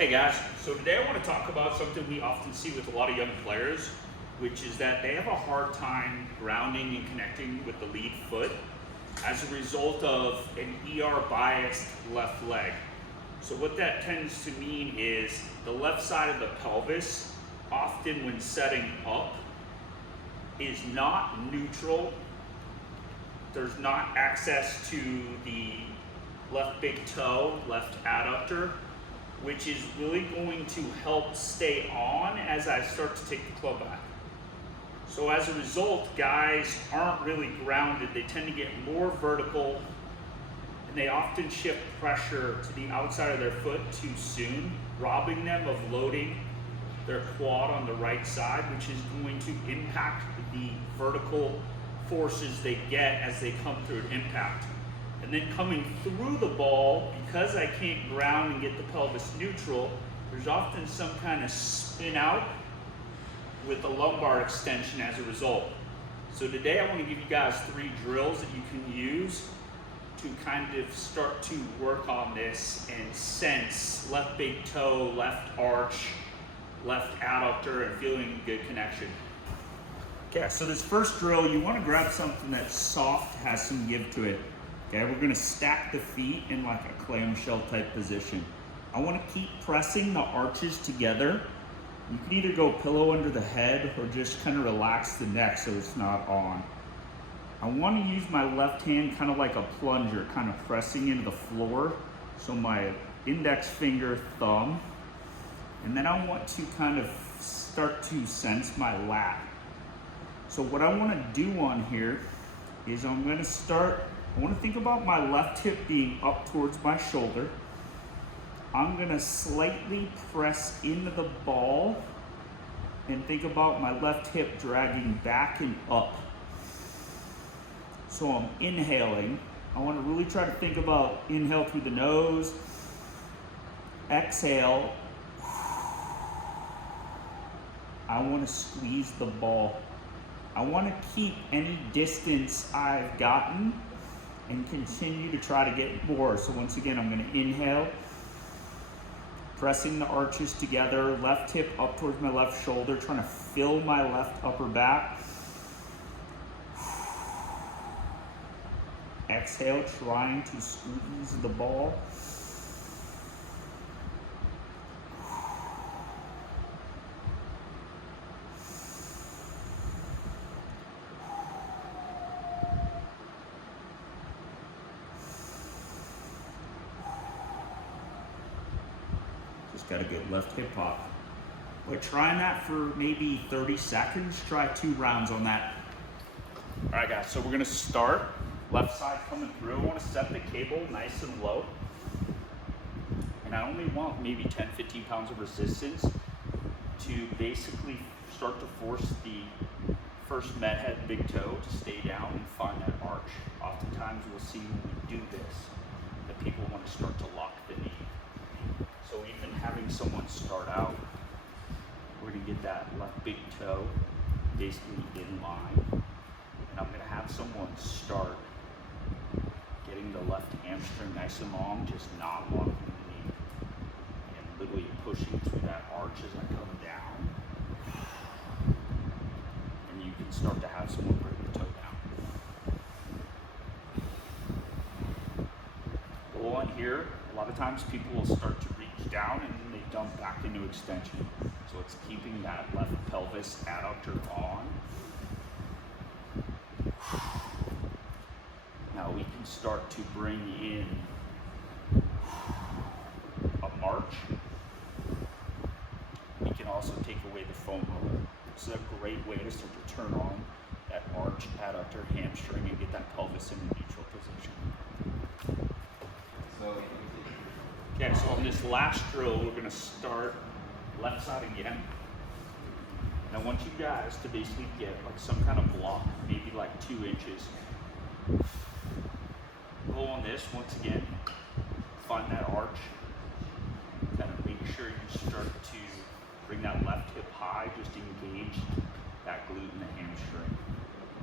Hey guys, so today I want to talk about something we often see with a lot of young players, which is that they have a hard time grounding and connecting with the lead foot as a result of an ER biased left leg. So what that tends to mean is the left side of the pelvis, often when setting up, is not neutral. There's not access to the left big toe, left adductor, which is really going to help stay on as I start to take the club back. So as a result, guys aren't really grounded. They tend to get more vertical, and they often shift pressure to the outside of their foot too soon, robbing them of loading their quad on the right side, which is going to impact the vertical forces they get as they come through an impact. And then coming through the ball, because I can't ground and get the pelvis neutral, there's often some kind of spin out with a lumbar extension as a result. So today I want to give you guys 3 drills that you can use to kind of start to work on this and sense left big toe, left arch, left adductor, and feeling good connection. Okay, so this first drill, you want to grab something that's soft, has some give to it. Okay, we're gonna stack the feet in like a clamshell type position. I wanna keep pressing the arches together. You can either go pillow under the head or just kind of relax the neck so it's not on. I wanna use my left hand kind of like a plunger, kind of pressing into the floor. So my index finger, thumb, and then I want to kind of start to sense my lat. So what I wanna do on here is I want to think about my left hip being up towards my shoulder. I'm going to slightly press into the ball and think about my left hip dragging back and up. So I'm inhaling. I want to really try to think about inhale through the nose, exhale. I want to squeeze the ball. I want to keep any distance I've gotten and continue to try to get more. So once again, I'm gonna inhale, pressing the arches together, left hip up towards my left shoulder, trying to fill my left upper back. Exhale, trying to squeeze the ball. Got a good left hip pop. But trying that for maybe 30 seconds, try 2 rounds on that. All right guys, so we're gonna start. Left side coming through. I wanna set the cable nice and low. And I only want maybe 10, 15 pounds of resistance to basically start to force the first med head big toe to stay down and find that arch. Oftentimes we'll see when we do this that people wanna start to lock the knee. So even having someone start out, we're gonna get that left big toe basically in line. And I'm gonna have someone start getting the left hamstring nice and long, just not locking the knee. And literally pushing through that arch as I come down. And you can start to have someone bring the toe down. Go on here, a lot of times people will start to reach down and then they dump back into extension. So it's keeping that left pelvis adductor on. Now we can start to bring in a march. We can also take away the foam roller. This is a great way to start to turn on that arch, adductor, hamstring, and get that pelvis in a neutral position. Okay, so on this last drill, we're gonna start left side again. And I want you guys to basically get like some kind of block, maybe like 2 inches. Go on this once again, find that arch, kind of make sure you start to bring that left hip high, just engage that glute and the hamstring.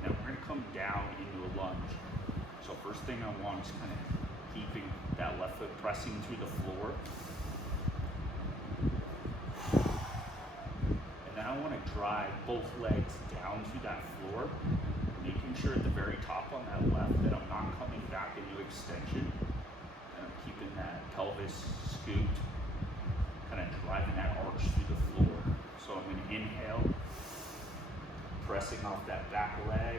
Now we're gonna come down into a lunge. So first thing I want is kind of keeping that left foot pressing through the floor. drive both legs down to that floor, making sure at the very top on that left that I'm not coming back into extension, and I'm keeping that pelvis scooped, kind of driving that arch through the floor. So I'm going to inhale, pressing off that back leg.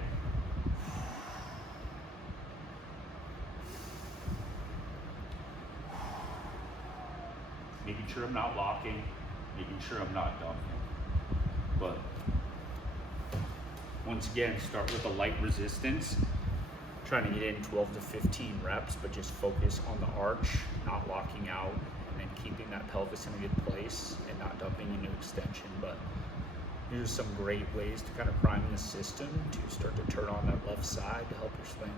Making sure I'm not locking, making sure I'm not dumping. But once again, start with a light resistance, trying to get in 12 to 15 reps, but just focus on the arch, not locking out, and then keeping that pelvis in a good place and not dumping into extension. But here's some great ways to kind of prime the system to start to turn on that left side to help your swing.